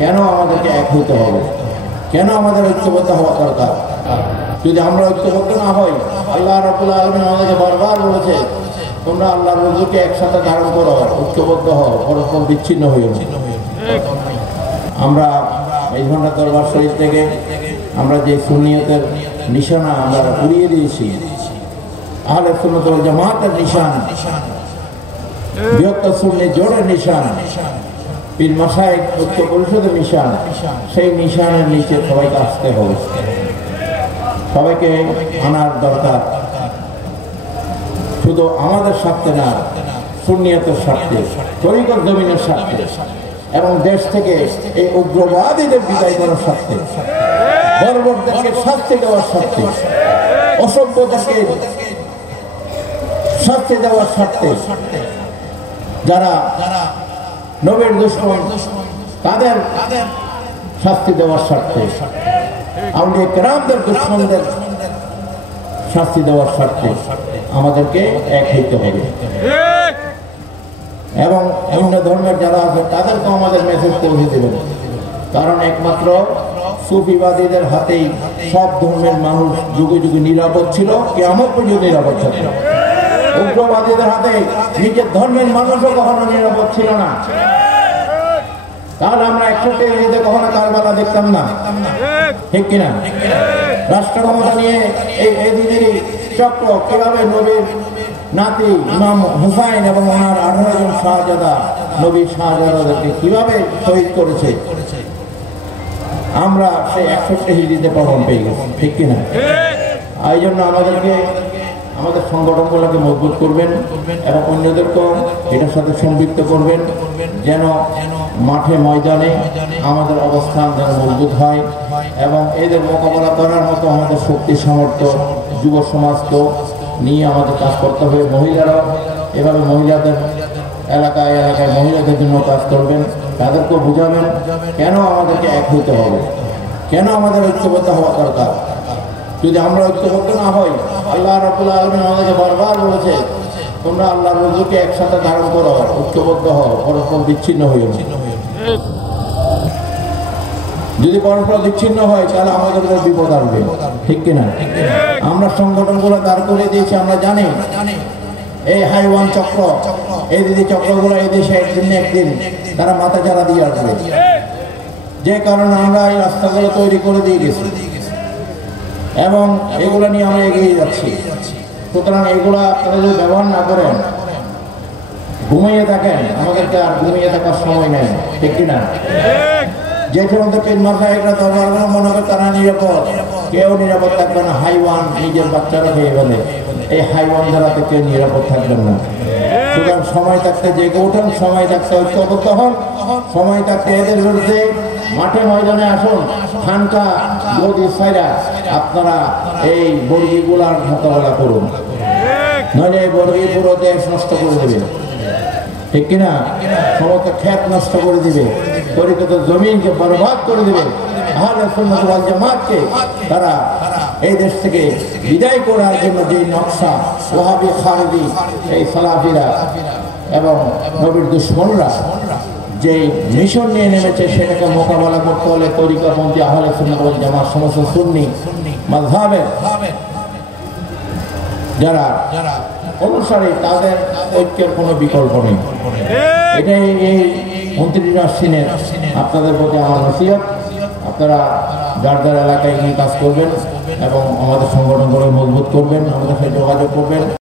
কেন আমাদেরকে এক হইতে হবে, কেন আমাদের ঐক্যবদ্ধ হওয়া দরকার। যদি আমরা ঐক্যবদ্ধ না হই, আল্লাহ রাব্বুল আলামিন আমাদেরকে বারবার বলেছে তোমরা আল্লাহর হুজুরকে একসাথে ধারণ করো, ঐক্যবদ্ধ হও, পরস্পর বিচ্ছিন্ন হইও না। আমরা এই ঘন্টা দরবার শরীফ থেকে আমরা যে সুন্নিয়তের নিশানা আমরা উড়িয়ে দিয়েছি, আহলে সুন্নাত ওয়াল জামাতের নিশান, বৃহত্তর সুন্নি জোড়ের নিশান, পীর মাশায়েখ ঐক্য পরিষদের নিশান, সেই নিশানের নিচে সবাইকে আসতে হবে, সবাইকে আনার দরকার। শুধু আমাদের স্বার্থে না, সুন্নিয়তের স্বার্থে, তরিকত জমিনের স্বার্থে এবং দেশ থেকে এই উগ্রবাদীদের বিদায় করার স্বার্থে, বর্বরদেরকে শাস্তি দেওয়ার স্বার্থে, অসভ্যদেরকে শাস্তি দেওয়ার স্বার্থে, যারা নবীর দুশমন তাদের শাস্তি দেওয়ার স্বার্থে, আউলিয়া কেরামদের দুশমনদের শাস্তি দেওয়ার স্বার্থে আমাদেরকে এক হইতে হবে। এবং অন্য ধর্মের যারা আছে তাদেরকেও আমাদের মেসেজ পৌঁছে দেবেন, কারণ একমাত্র সুফিবাদীদের হাতেই সব ধর্মের মানুষ যুগে যুগে নিরাপদ ছিল, কিয়ামত পর্যন্ত নিরাপদ ছিল। উগ্রবাদীদের হাতে নিজের ধর্মের মানুষও কখনো নিরাপদ ছিল না। তাহলে আমরা একসাথে কখনো কারবালা দেখতাম না, ঠিক কিনা? রাষ্ট্র ক্ষমতা নিয়ে এই দিনের চক্র কিভাবে নবীর নাতি ইমাম হুসাইন এবং ওনার 18 জন শাহজাদা, নবী শাহজাদাদেরকে কিভাবে শহীদ করেছে, আমরা সেই 61 হিজরিতে প্রমাণ পেয়ে গেছি, ঠিক কিনা? এই জন্য আমাদের সংগঠনগুলোকে মজবুত করবেন এবং অন্যদেরকেও এটার সাথে সম্পৃক্ত করবেন, যেন মাঠে ময়দানে আমাদের অবস্থান যেন মজবুত হয় এবং এদের মোকাবেলা করার মতো আমাদের শক্তি সামর্থ্য যুব সমাজকে নিয়ে আমাদের কাজ করতে হবে। মহিলারাও এভাবে মহিলাদের এলাকায় এলাকায় মহিলাদের জন্য কাজ করবেন, তাদেরকেও বুঝাবেন কেন আমাদেরকে এক হইতে হবে, কেন আমাদের ঐক্যবদ্ধ হওয়া দরকার। যদি আমরা ঐক্যবদ্ধ না হই, আল্লাহ রাব্বুল আলামিন আমাদেরকে বারবার বলেছে তোমরা আল্লাহর হুজুরকে একসাথে ধারণ করো, ঐক্যবদ্ধ হও, পরস্পর বিচ্ছিন্ন হইও না। যদি পরস্পর বিচ্ছিন্ন হয় তাহলে আমাদের উপর বিপদ আসবে, ঠিক কিনা? আমরা সংগঠনগুলো দাঁড় করে দিয়েছি, আমরা জানি এই হাইওয়ান চক্র, এই দিদি চক্রগুলো এই দেশে একদিন তারা মাথা চারা দিয়ে আসবে, যে কারণে আমরা এই রাস্তাগুলো তৈরি করে দিয়ে গেছি এবং এগুলো নিয়ে আমরা এগিয়ে যাচ্ছি। সুতরাং এগুলা আপনারা যদি ব্যবহার না করেন, ঘুমিয়ে থাকেন, আমাদেরকে আর ঘুমিয়ে থাকার সময় নেই, ঠিক কিনা? যে সমস্ত পীর মাশায়েখরা দরবারগুলো মনে করে তারা নিরাপদ, কেউ নিরাপদ থাকবে না। হাইওয়ান নিজের বাচ্চারা খেয়ে ফেলে, এই হাইওয়ান দ্বারা কেউ নিরাপদ থাকবেন না। সুতরাং সময় থাকতে জেগে উঠুন, সময় থাকতে ঐক্যবদ্ধ হন, সময় থাকতে এদের বিরুদ্ধে মাঠে ময়দানে আসুন। খানকা গদি সাইরা আপনারা এই বর্গীগুলার মোকাবেলা করুন, নইলে এই বর্গী পুরো দেশ নষ্ট করে দেবে, ঠিক কিনা? সমস্ত ক্ষেত নষ্ট করে দিবে, তরিকত জমিনকে বরবাদ করে দিবে। আহলে সুন্নাত ওয়াল জামাতকে তারা এই দেশ থেকে বিদায় করার জন্য যে নকশা ওয়াহাবি খারিজি এই সালাফিরা এবং নবীর দুশমনরা যে মিশন নিয়ে নেমেছে, সেটাকে মোকাবেলা করতে হলে তরিকাপন্থী আহলে সুন্নাত ওয়াল জামাত সমস্ত সুন্নি মাযহাবের যারা অনুসারী তাদের ঐক্যের কোনো বিকল্প নেই। এটাই এই 29 আশ্বিনের আপনাদের প্রতি আমার নসিহত। আপনারা যার যার এলাকায় নিয়ে কাজ করবেন এবং আমাদের সংগঠনগুলো মজবুত করবেন, আমাদের সাথে যোগাযোগ করবেন।